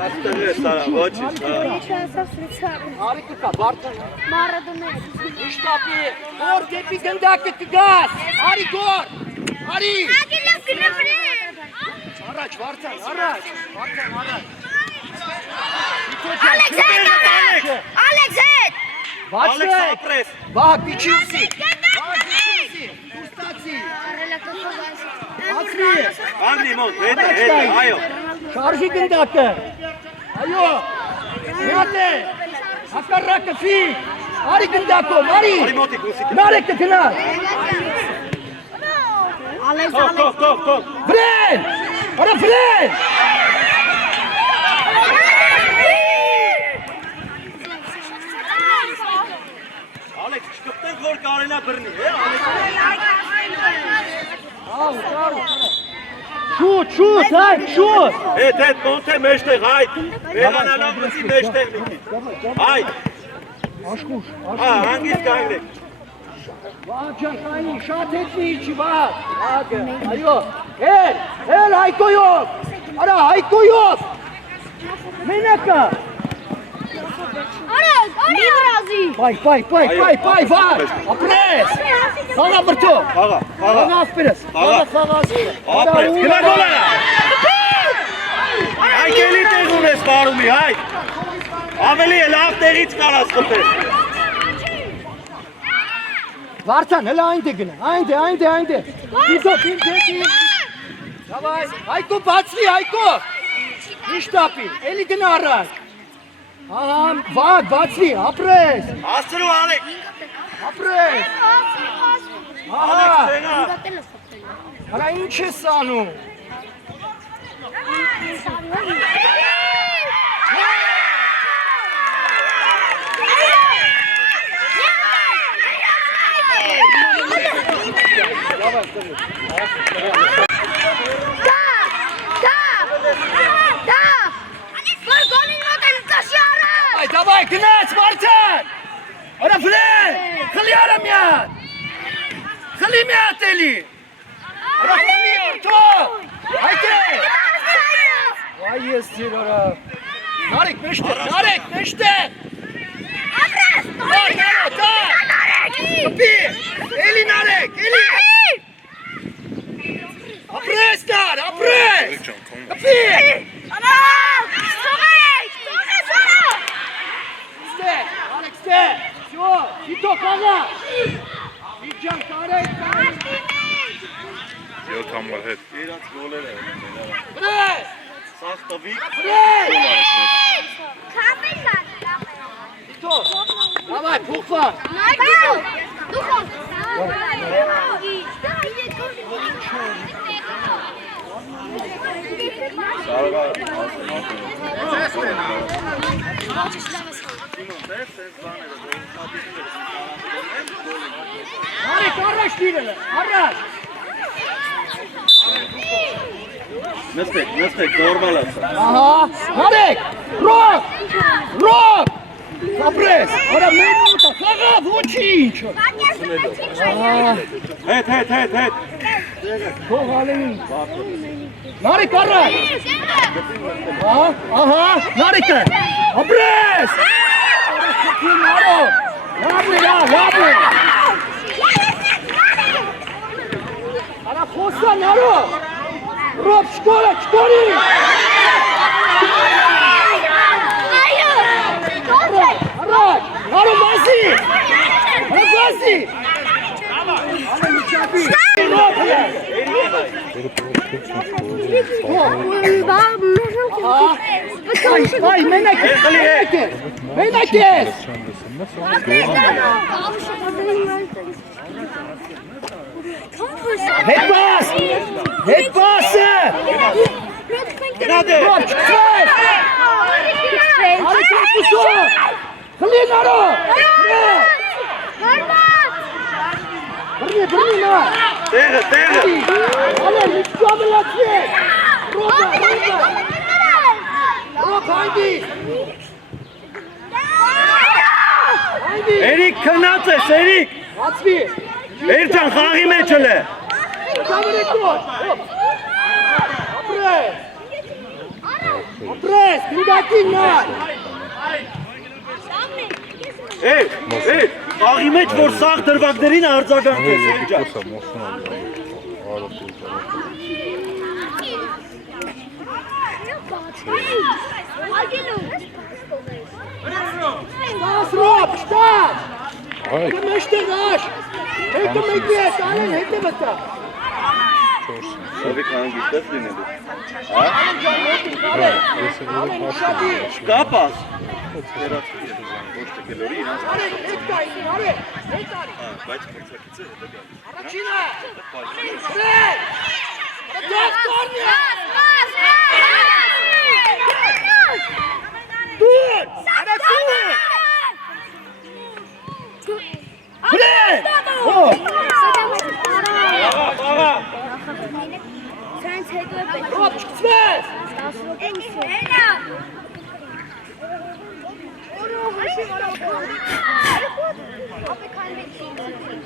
Աստեղ է սարա, ոչինչ։ Չանսավ սրիցար։ Արիկը կա, Վարդան։ Մարադոներ։ Իշտապի, գոր դեպի գնդակը կգաս։ Արի գոր, արի։ Ագիլով գնապրեն։ Առաջ, Վարդան, առաջ։ Ալեքս հետ։ Ալեքս ապրես։ Վահ, պիչի ուսի։ Դուստացի։ Բացվի։ Կանգնի մոտ, հետը, այո։ Շարժի գնդակը։ Այո։ Միատ է։ Հակառակը ֆի։ Արի գնդակով, արի։ Արի մոտիկ մուսիկը։ Նարեկը գնա։ Թող։ Վրեն։ Արա վրեն։ Ալեքս, չկպտենք, որ կարենա բրնի, Շուտ, Հետ, մոնտ է մեջտեղ, հայ, վերանալավ մսի մեջտեղ նիքի, հայ, Աշխուշ, հանգիստ կանգնեք, Վաղջան կային, շատ հետնի իչի վաղ, այո, հել Հայկոյով, արա Հայկոյով, մենակը, Մի վրազի։ պայ, վար, ապրես, խաղա բրթո, խաղա ասպերես, ապրես, գնա գոլարա, հայք էլի տեղում ես բարումի, հայք, ավելի է լավ տեղից կարաս խպես, Վարդան, հլա այնդ է գնա, այնդ է, դիտո, Давай, Հայկո բացվի, Հայկո։ Միշտապի, էլի գնա առաջ։ Ահա, վատ, բացվի, ապրես։ Հասցրու Ալեք։ Ապրես։ Ահա, արա ինչ ես անում։ Давай, гнать, Мартин! Ора фле! Хали арамят! Хали мятели! Ора хали мурто! Haydi! Vay yestir ora! Narek meşte! Narek meşte! Apres! Narek! Kapi! Eli Narek! Eli! Apres dar! Apres! Kapi! Alex, все, Tito, kala. Gideceğim, Tarek. Yok tam var hep. Իրաց գոլերը Pres! սաղ տվիկ Pres! Kameler. Tito, давай, Pulfa. Духов. Tarek, araç değil, araç. նստեք նորմալ ասա Aha, Tarek, Rob, Rob. Kapres, ora minuta, kaga, vuçinç. Հետ Çok halin. Narek, araç. Aha, Narek. Kapres. Naro. Yabu. Ana posta Naro. Rob, şkola, çkori. Araç. Naro, bazi. Bazi. Ana niçapi. Rob. Ay, menekes. Het bas. Hadi. Rob, çıksın. Hareket pusu. Kılın Naro. Bırni Naro. Տեղը Ale, niçoğlu latvi. Rob, haydi. Էրիկ քնած ես Էրիկ Latvi. Էրջան խաղի մեջ է Камеры тут. Апрес. Апрес, передати на. խաղի մեջ որ սաղ դրվագներին արձագանքես Էրջան Stас, Rob, stас. Ты меште наш. Это мегет, Ален, это бата. Սովիկ հանգիստես լինելու կապաս Երաց ոչ թե գելորի իրանց Ален, это, Ален, это. բայց փորձակիցը հետը գալիս Арачина. Апрес. Апрес, корня. Тут. Ара тут. Апрес. О. Rob, çıksın.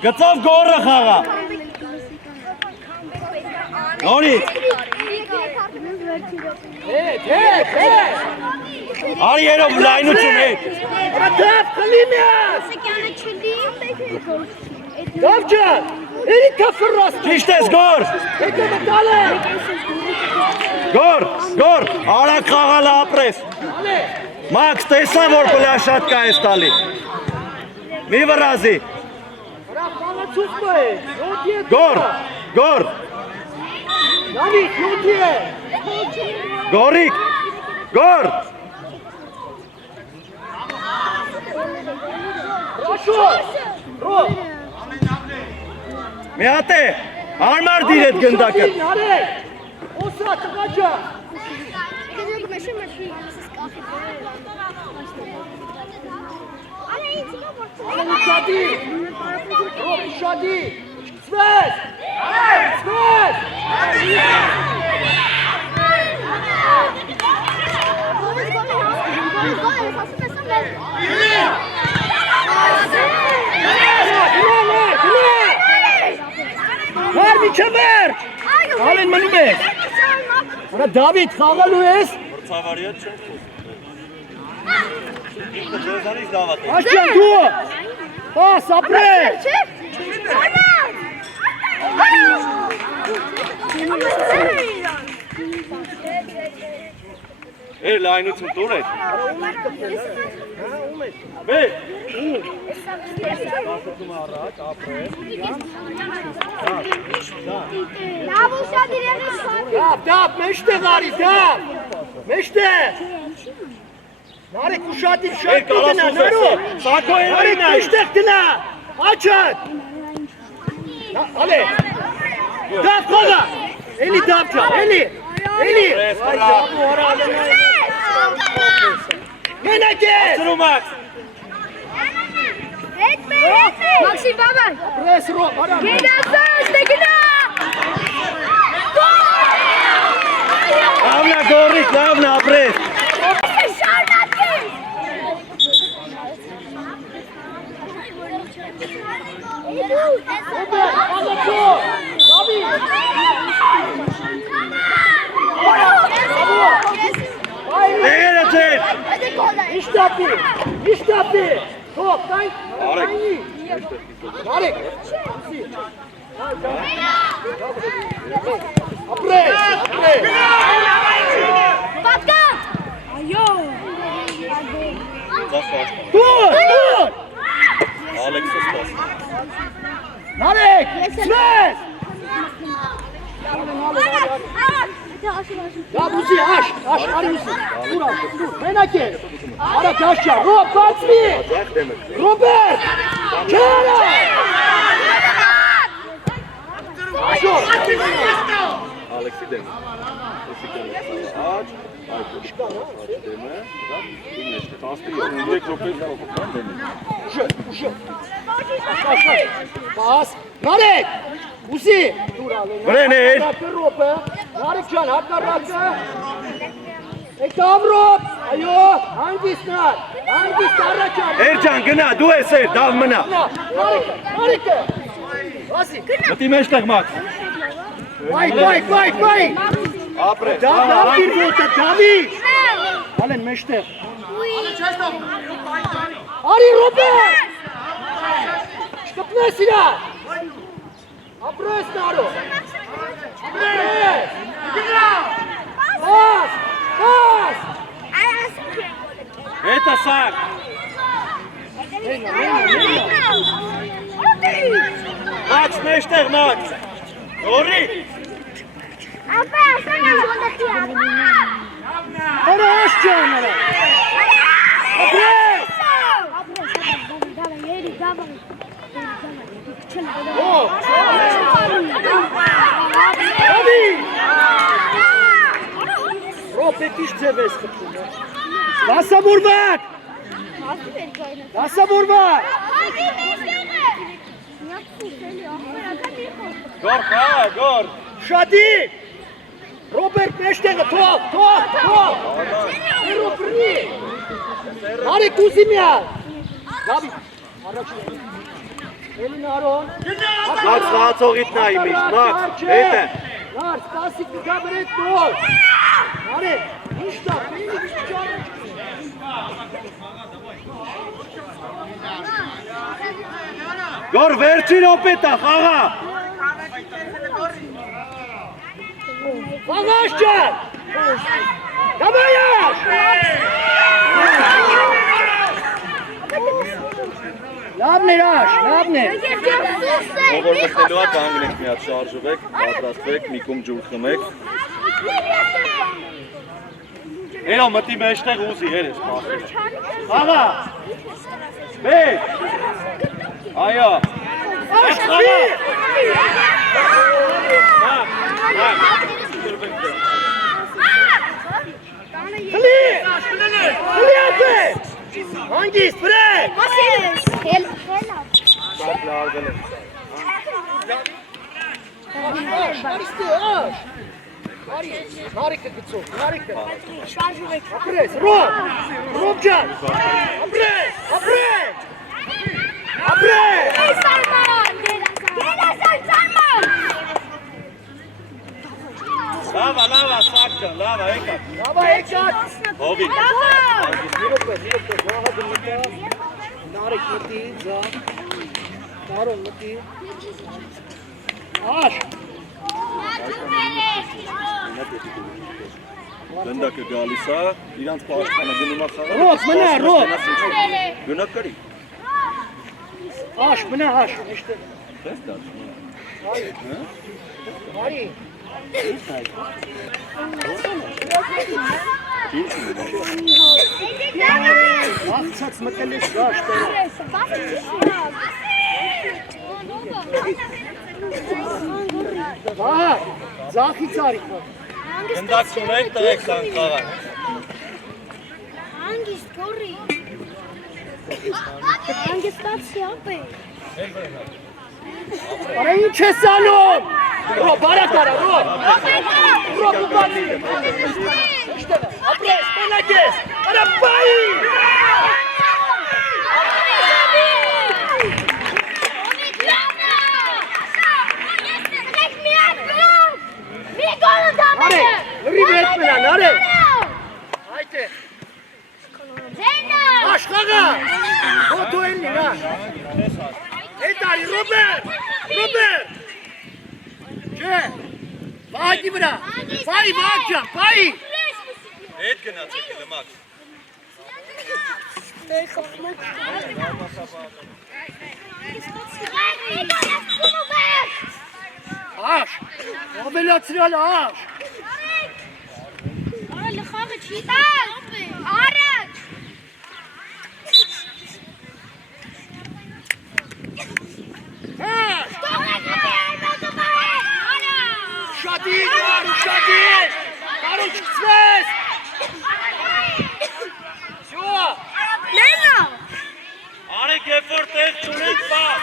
գծով գորը խաղա նորից Հետ. արի երով լայնություն հետ Ատավ, խլիմյաս. Davcan. Eri kafırras. ճիշտ ես գոր Հետո մտալը. գոր արագ խաղալը ապրես Մաքս տեսա որ պլաշատկա ես տալի մի վրազի Բրախ, բանացուց բը է. գոր David, Yuti! Գորիկ, գոր։ Хорошо! Ro! Մի հատ է, հարմար դիր այդ գնդակը։ Narek! Osa, tıkaca! Şadi! Rob, şadi! Svez! Svez! Ver bir kemer! Alın beni be! Ana David, xաղալու ես? Մրցավարիա չեմ խոսում։ Ձեզանից լավատ է։ Աչքան դու! Պաս, ապրես! Էր լայնություն տուր էր։ Մեր։ Դապ, մեջտեղ արի, դապ! Մեջտեղ! Նարեկ ուշադիր շատ դինա, նարու! Նարեկ մեջտեղ դինա! Աչըտ! Ալե! Դապ խողա! Էլի դապ ճա, էլի! Էլի! Մենակ ես! Ասրում ակ! Մաքսիմ բաբան! Պրես ռոպ, արամ! Գնացած, գնա! Լավնա գորիկ, լավնա ապրես։ Շարունակի! Տեղերը ձեր։ İştapı! İştapı! Top, dayı! Arek. Arek! Apres! Apres! Պատկա! Այո! Dur! Dur! Ալեքսը սպաս։ Narek! Svez! Ya Musi, aş! Aş, arı Musi! Dur abi, dur! Menake! Ara taşça! Rob, kaçmi! Robert! Kera! Aşo! Ալեքսի դեմը։ Աչ, այդ դեմը, ինեշտ 13 րոպե կողքան դեմը։ Uşak, uşak! Aş, aş, aş! Bas! Narek! Musi! Dur abi! Brenner! Robe! Narek can, hakka rakı! Ekavrob! Ayo! Hangisler? Hangisler rakan? Էրջան գնա, դու ես էր, դավ մնա։ Narek! Narek! Vasi! Մտի մեջտեղ մաք։ Vay, vay, vay, vay! Ապրես։ David bir volta, David! Alen meşter. Ari Robert! Şkapne silah! Apres naro! Apres! Bas! Bas! Էտա սակ։ Մաքս մեջտեղ մաքս։ Գորի։ Ապա, սանա ոնդակի ապա! Ara aşcan ara! Apres! Давай, ери, давай! Oh! David! Robert iş cebes kıptın. Nasıl vurmak? Nasıl vurmak? Գոր, հա, գոր։ Şadi! Robert meştege top, top, top! Robri! Narek Kuzimya! David! Araç. Elin Aron. Մաքս լացողիտ նայի միշտ, մաքս, էտը։ Nar, Stasik Gabriel gol! Narek! İşte, beni güçlü. Գոր վերջին օպետա, խաղա։ Vagaşcan! Davayaş! Ya Լավն էր աշ, լավն էր։ Ով որ մտնելու է կանգնեք մի հատ շարժվեք, պատրաստվեք, մի կում ջուր խմեք։ Էրո մտի մեջտեղ ուզի երես պասել։ Խաղա։ Մեջ։ Այո։ Խաղա։ Խլի։ Խլի ապե։ Հանգիստ, վրեք։ Բակ լարվել է։ Արիստի, աշ։ Նարիքը գծով, նարիքը։ Ապրես, ռոբ ջան, ապրես, ապրես, ապրես։ Լավա, լավա, սակ ջան, լավա, եկա։ Լավա եկած։ Հովի։ Նիրոպե, ողա դմիտա, նարիք մտի, ձավ, նարոն մտի։ Աշ։ Գնդակը գալիս է, իրանց պաշտպանը գնում է խաղը։ Ռոբ, մնա, ռոբ։ Գնա կրի։ Աշ, մնա, աշ, մեջտեղ։ Տես դարձ։ Արի։ Աղցած մտել ես գաշտ։ Ահա, ձախից արի։ Գնդակ ունեք տղեք կան խաղա։ Հանգիստ գորի։ Հանգստացի ապե։ Արա ինչ ես անում։ Ռոբ, բարակ արա, ռոբ։ Ռոբ ու բացի։ Ապրես, մենակ ես։ Արա բայի։ Արե, լրիվ հետ մնան, արե։ Այդ է։ Աշխաղա։ Հոտո էլնի, նա։ Հետ արի, Ռոբեր, Ռոբեր։ Չէ, վահակի վրա, վայի, վահակ ջան, վայի։ Հետ գնացեք լմակ։ Աշ, ավելացրյալ աշ։ Արը խաղը չի տալ։ Առաջ։ Շատին, արու շատին, արու չկցվես։ Շո։ Լենա։ Արեք երբ որ տեղ չունեք պաս։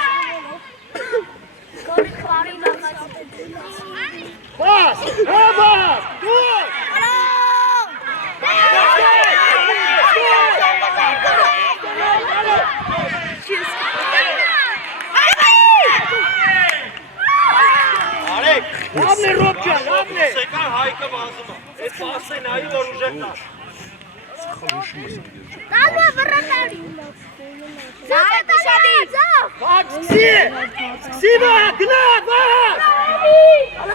Բաս, հաբաս, դուր։ Արեք։ Լավն է Ռոբ ջան, լավն է։ Սեկան հայկը վազում է։ Այդ պասը նայի որ ուժեք կա։ Դալու վրատարի։ Զայդ շադի։ Բաս, սկսի վահ, գնա, վահ։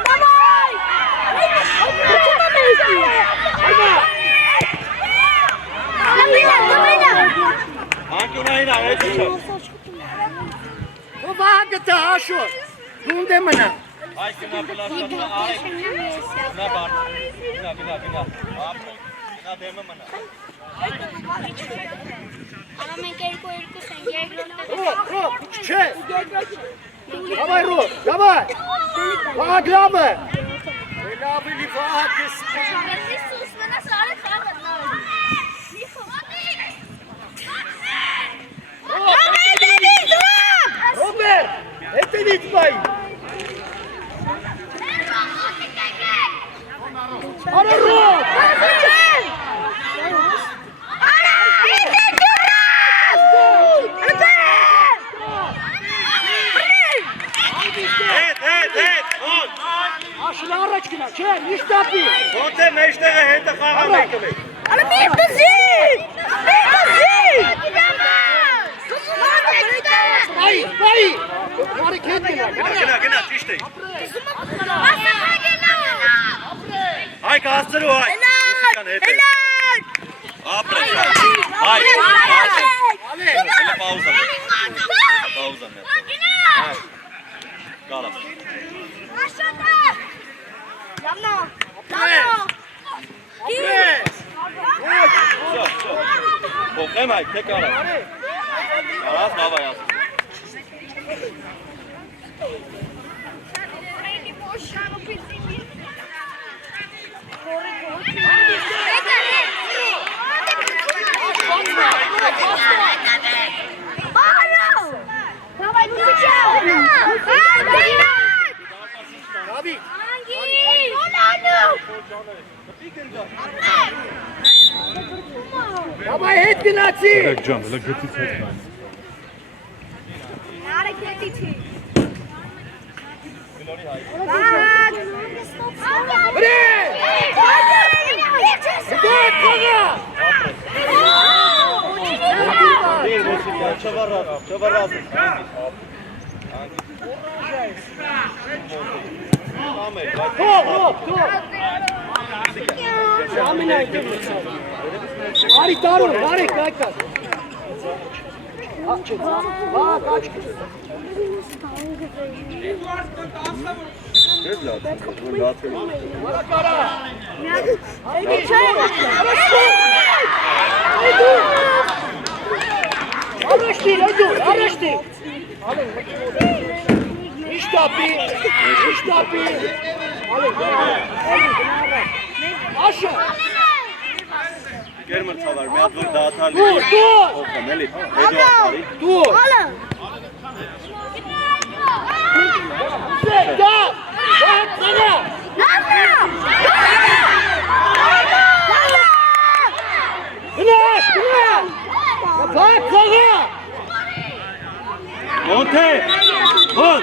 Դավայ։ Արմա։ Դավայ։ Անկյունային այդ իչը։ Ու վահ գտա, աշոր, դունդ է մնա։ Այս գնա պլաշատը արեք։ Գնա բար։ Գնա։ Գնա դեմը մնա։ Ամենք երկու ենք երկրորդը։ Ռոբ, չէ։ Դավայ Ռոբ, դավայ։ Վահակ լավը։ Լավը լի վահակ ես։ Սուս մնաս արը խաղը։ Ռոբեր, հետևից բայ։ Արա Ռոբ։ Հետ, ոնց։ Աշլա առաջ գնա, չէ, միշտ ապի։ Ոնց է մեջտեղը հետը խաղա մեկը մեկ։ Արա մի տզի։ Բայ։ Մարիկ հետ գնա։ Գնա, ճիշտ է։ Հայք հասցրու հայ։ Ապրես։ Հայ։ Հələ պաուզա։ Emay, tekrar. Aras, hava yaz. Baba et gnaci. Can, la gătiți het. Nare critici. Bre! Gol kaga! Değil, çavar razı. Ari taru, ari kaka. Kaç. Araştır. İştapi. Aşağı. Gelmer çalar, meyad vur dağıtar. Dur. Oka, Melih. Hedi atari. Dur. Gel. Bak kaga. Monte! Vur!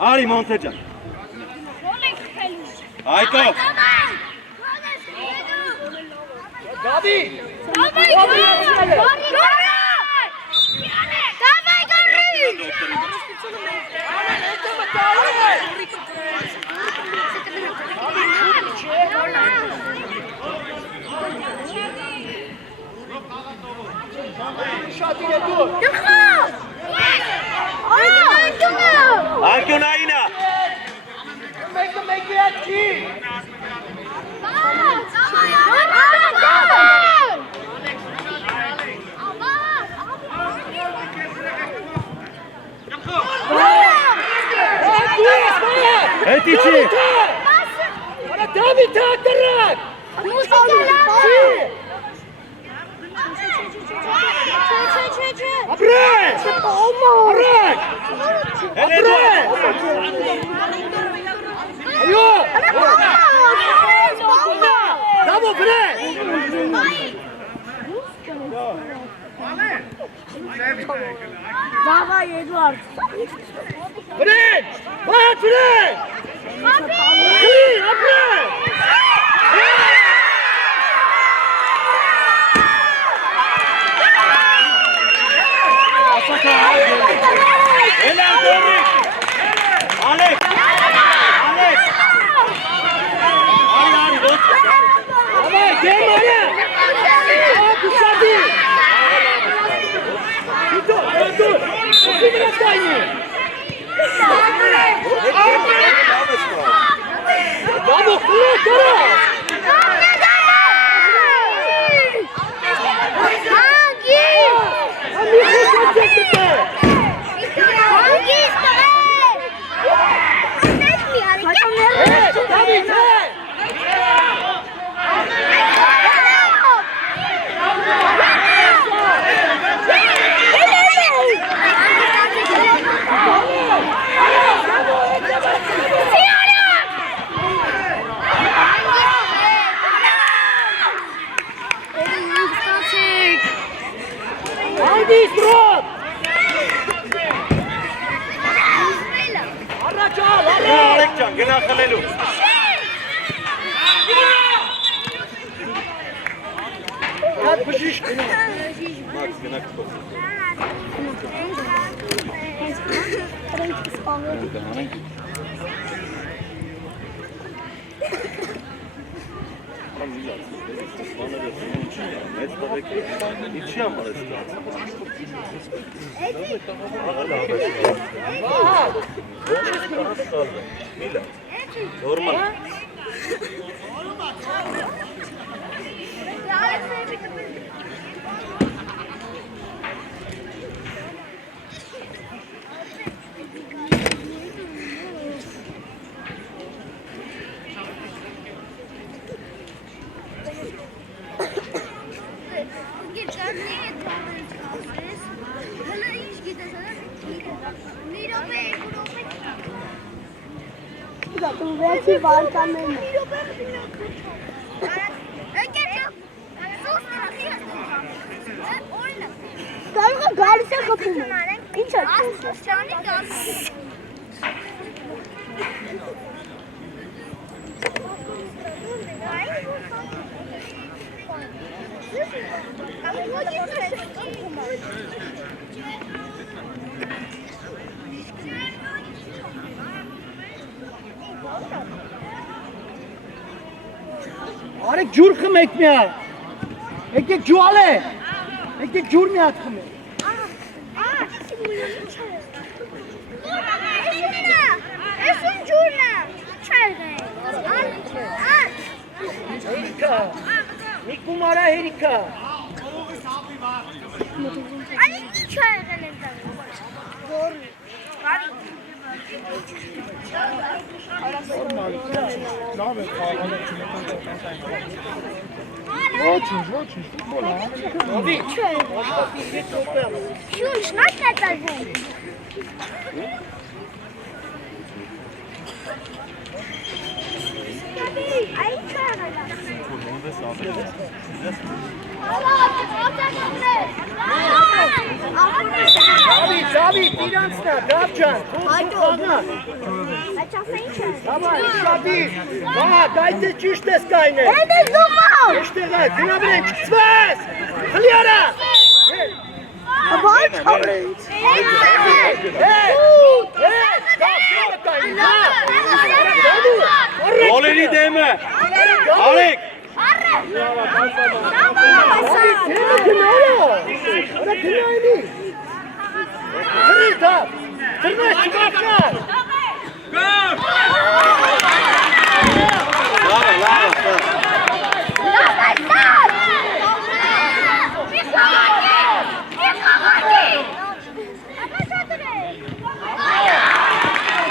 Ari Montecan. Ayko! Gabi. Ayko Naina! Et içi! Bana tabi takdirak. Abre! Abre! Abre! Ayo! Bravo bre! Давай, Эдуард. Bre! Bak bre! Abre! Abre! Helal Doruk! Alex! Alex! Ari dost! Давай, gel bana! Pusadi! Dur! Şimdi rastayım! Bravo, kuru! Haydi Surat! Araç al, araç! Alekcan, gına Halelu. Hadi pışış! Max, gına kıpır. İçi yanmalı istiyorsan. Normal. Վերցի վարկաներն կարող է գալիս է խփում ինչ է Արեք ջուր խմեք միա։ Եկեք ջուալ է։ Եկեք ջուր մի հատ խմեք։ Էսուն ջուրն է։ Չար գայ։ Հերիքա։ Մի կումարա հերիքա։ Անի չար գան են տան։ Շուշ, նաշ է տալվում։ Այն չար է։ Դավիթ, իրանցնա, դավջան, խաղնա։ Այդ ասա ինչ է։ Հավա, շատիր, գայցը ճիշտ ես կայնել։ Հետ է զուղով։ Եշտեղ է, գնա բրեն, չկցվես, խլի արա։ Աբար չավրենց։ Գոլերի դեմը։ Արեք։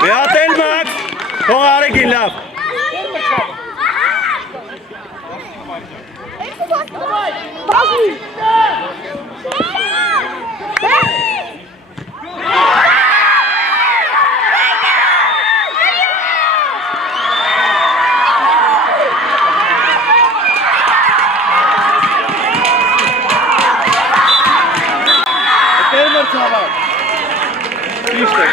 Beatel Max, թող արեք լավ։ Բազի։ Տերմր ցավար։ Ճիշտ է։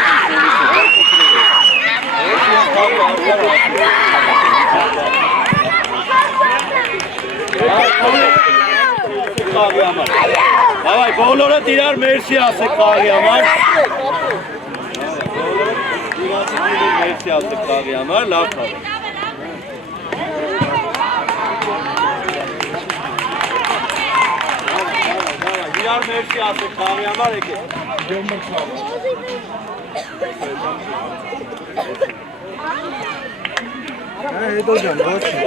Հավայ, բոլորդ իրար մերսի ասեք խաղի համար։ Մերսի ասեք խաղի համար, լավ խաղ։ Իրար մերսի ասեք խաղի համար եկեք։ Հետո ջան, ոչ չի,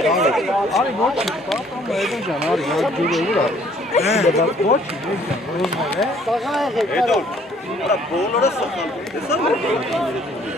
արի ոչ չի, պապա, հետո ջան, արի, հատ ջուրը ուր արի։ Ոչ չի, ուզում է։ Հետո, բոլորը սխալ։ Տեսա՞ր։